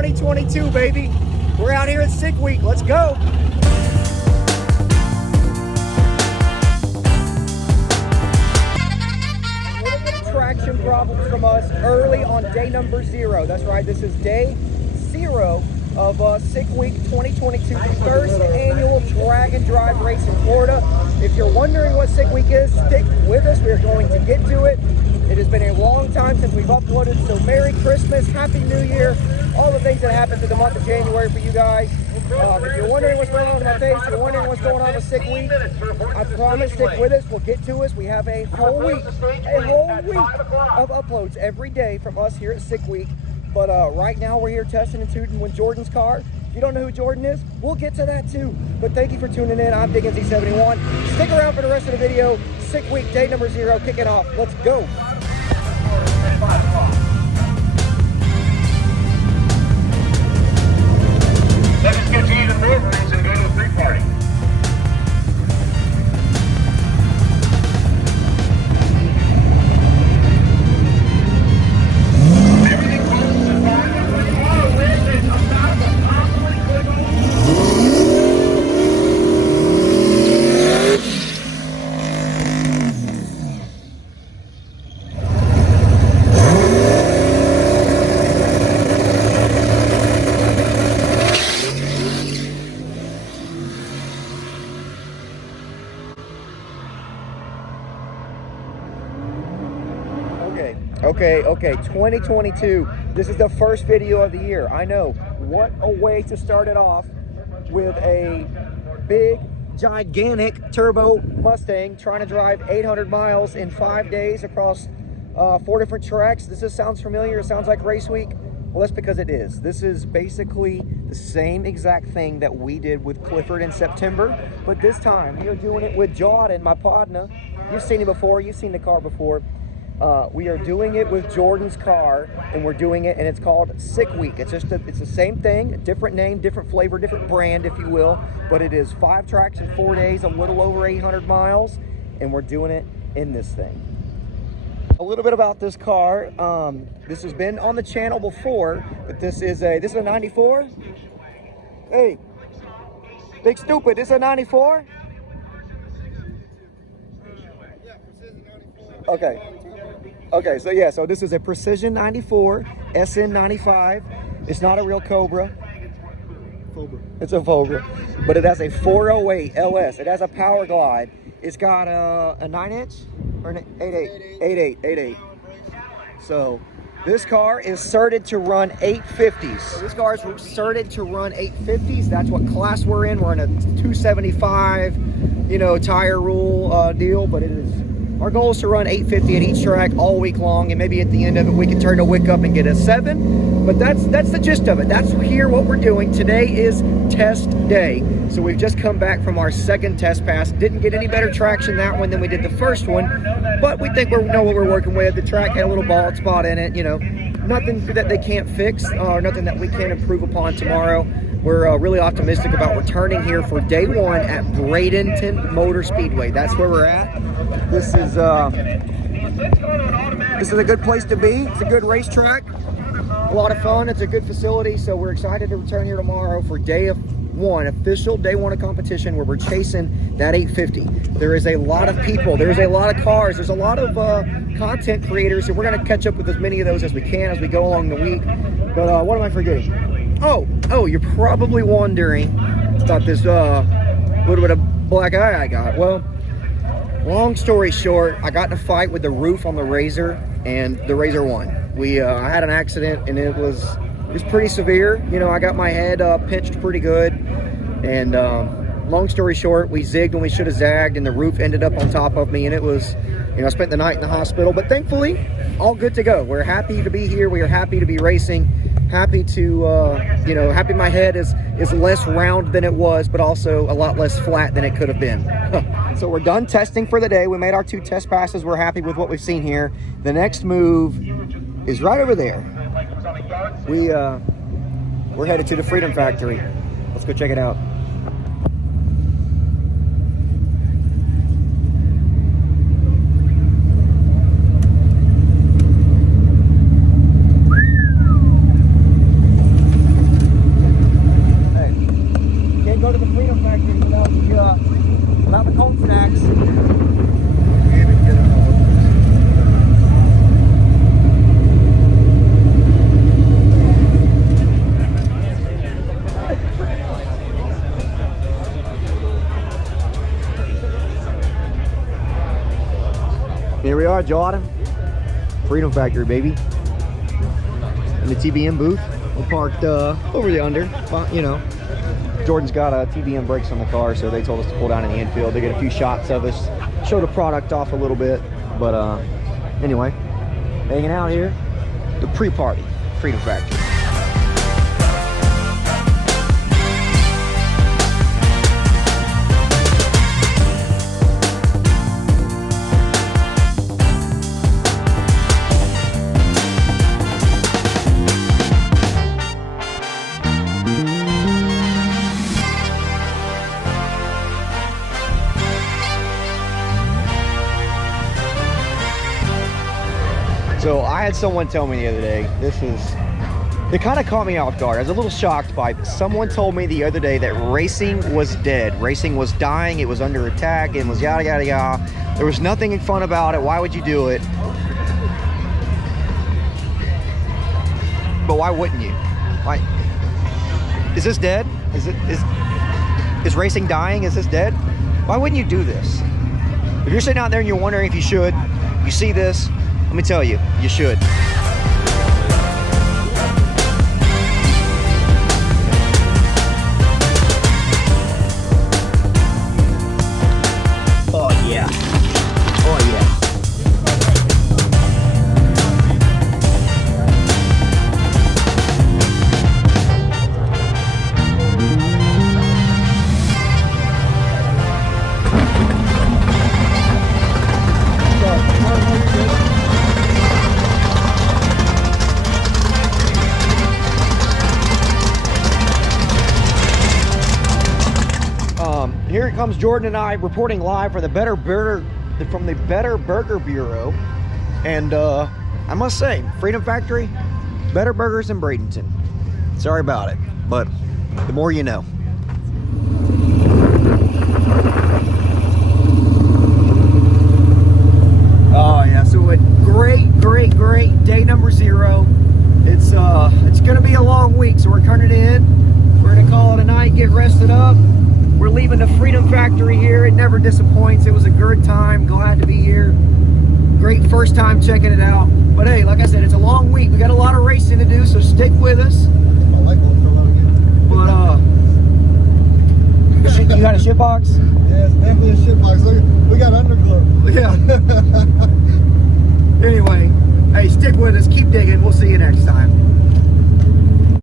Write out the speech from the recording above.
2022, baby. We're out here at Sick Week. Let's go. Traction problems from us early on day number 0. That's right, this is day 0 of Sick Week 2022, the first annual drag and drive race in Florida. If you're wondering what Sick Week is, stick with us. We're going to get to it. It has been a long time since we've uploaded, so Merry Christmas, Happy New Year, all the things that happened through the month of January for you guys. If you're wondering what's going on in my face, you're wondering what's going on with Sick Week, I promise, stick with us. We'll get to us. We have a whole week of uploads every day from us here at Sick Week. But right now we're here testing and tooting with Jordan's car. If you don't know who Jordan is, we'll get to that too. But thank you for tuning in. I'm Diggins71. Stick around for the rest of the video. Sick Week, day number 0, kicking off. Let's go. Let's get you even more rooms and go to a PreParty. Everything closes and fine. Oh, listen, I'm not possibly click on. Okay, 2022. This is the first video of the year. I know. What a way to start it off with a big, gigantic turbo Mustang trying to drive 800 miles in 5 days across 4 different tracks. This sounds familiar. It sounds like Race Week. Well, that's because it is. This is basically the same exact thing that we did with Clifford in September, but this time we are doing it with Jordan, my partner. You've seen it before. You've seen the car before. We are doing it with Jordan's car, and we're doing it, and it's called Sick Week. It's the same thing, a different name, different flavor, different brand, if you will, but it is 5 tracks in 4 days, a little over 800 miles, and we're doing it in this thing. A little bit about this car. This has been on the channel before, but this is a 94. Hey, big stupid, this is a 94? Okay, so this is a Precision 94, SN 95. It's not a real Cobra. It's a Cobra, but it has a 408 LS. It has a power glide. It's got a 9-inch or an 8.8. So this car is certed to run 850s. So this car is certed to run 850s. That's what class we're in. We're in a 275, tire rule deal, but it is. Our goal is to run 850 at each track all week long, and maybe at the end of it we can turn the wick up and get a 7. But that's the gist of it. That's here what we're doing. Today is test day. So we've just come back from our second test pass. Didn't get any better traction that one than we did the first one, but we think we know what we're working with. The track had a little bald spot in it, nothing that they can't fix or nothing that we can't improve upon tomorrow. We're really optimistic about returning here for day 1 at Bradenton Motor Speedway. That's where we're at. This is a good place to be. It's a good racetrack, a lot of fun. It's a good facility, so we're excited to return here tomorrow for day 1, official day 1 of competition, where we're chasing that 850. There is a lot of people. There's a lot of cars. There's a lot of content creators, and we're going to catch up with as many of those as we can as we go along the week. But what am I forgetting? Oh, you're probably wondering about this little bit of black eye I got. Well, long story short, I got in a fight with the roof on the Razor, and the Razor won. I had an accident, and it was pretty severe. I got my head pinched pretty good, and long story short, we zigged when we should have zagged, and the roof ended up on top of me, and it was, I spent the night in the hospital, but thankfully, all good to go. We're happy to be here. We are happy to be racing. Happy to, happy my head is less round than it was, but also a lot less flat than it could have been. So we're done testing for the day. We made our 2 test passes. We're happy with what we've seen here. The next move is right over there. We're headed to the Freedom Factory. Let's go check it out. we are, Jordan. Freedom Factory, baby. In the TBM booth. We're parked over yonder. You know, Jordan's got TBM brakes on the car, so they told us to pull down in the infield. They get a few shots of us, show the product off a little bit. But anyway, hanging out here, the pre-party, Freedom Factory. So I had someone tell me the other day, it kind of caught me off guard. I was a little shocked by it. Someone told me the other day that racing was dead. Racing was dying, it was under attack, it was yada, yada, yada. There was nothing fun about it. Why would you do it? But why wouldn't you? Why? Is this dead? Is racing dying? Is this dead? Why wouldn't you do this? If you're sitting out there and you're wondering if you should, you see this, let me tell you, you should. Oh yeah. Oh yeah. Here it comes, Jordan and I reporting live from the Better Burger Bureau, and I must say, Freedom Factory, better burgers than Bradenton. Sorry about it, but the more you know. Oh yeah, so a great day number 0. It's gonna be a long week, so we're turning it in. We're gonna call it a night, get rested up. We're leaving the Freedom Factory here. It never disappoints. It was a good time. Glad to be here. Great first time checking it out. But hey, like I said, it's a long week. We got a lot of racing to do, so stick with us. But you got a shit box? Yeah, it's definitely a shit box. Look, we got underglow